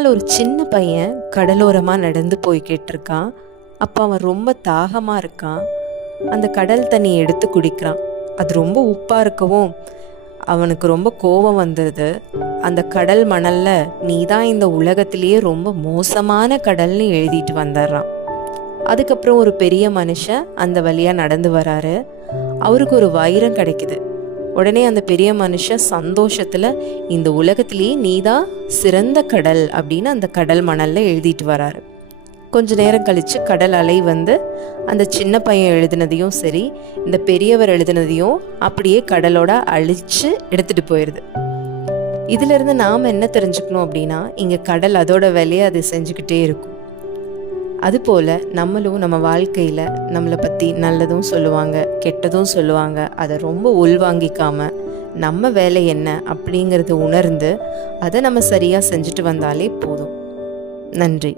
நாள் ஒரு சின்ன பையன் கடலோரமாக நடந்து போய்கிட்டு இருக்கான். அப்போ அவன் ரொம்ப தாகமாக இருக்கான். அந்த கடல் தண்ணியை எடுத்து குடிக்கிறான். அது ரொம்ப உப்பாக இருக்கவும் அவனுக்கு ரொம்ப கோபம் வந்தது. அந்த கடல் மணலில் நீ தான் இந்த உலகத்திலேயே ரொம்ப மோசமான கடல்னு எழுதிட்டு வந்துடுறான். அதுக்கப்புறம் ஒரு பெரிய மனுஷன் அந்த வழியாக நடந்து வராரு. அவருக்கு ஒரு வைரம் கிடைக்குது. உடனே அந்த பெரிய மனுஷன் சந்தோஷத்தில் இந்த உலகத்திலேயே நீதான் சிறந்த கடல் அப்படின்னு அந்த கடல் மணலில் எழுதிட்டு வராரு. கொஞ்ச நேரம் கழித்து கடல் அலை வந்து அந்த சின்ன பையன் எழுதினதையும் சரி, இந்த பெரியவர் எழுதினதையும் அப்படியே கடலோட அழித்து எடுத்துகிட்டு போயிடுது. இதிலிருந்து நாம் என்ன தெரிஞ்சுக்கணும் அப்படின்னா, இங்கே கடல் அதோட வேலையை அது செஞ்சுக்கிட்டே இருக்கும். அதுபோல் நம்மளும் நம்ம வாழ்க்கையில் நம்மளை பற்றி நல்லதும் சொல்லுவாங்க, கெட்டதும் சொல்லுவாங்க. அதை ரொம்ப உள்வாங்கிக்காமல் நம்ம வேலை என்ன அப்படிங்கிறத உணர்ந்து அதை நம்ம சரியாக செஞ்சுட்டு வந்தாலே போதும். நன்றி.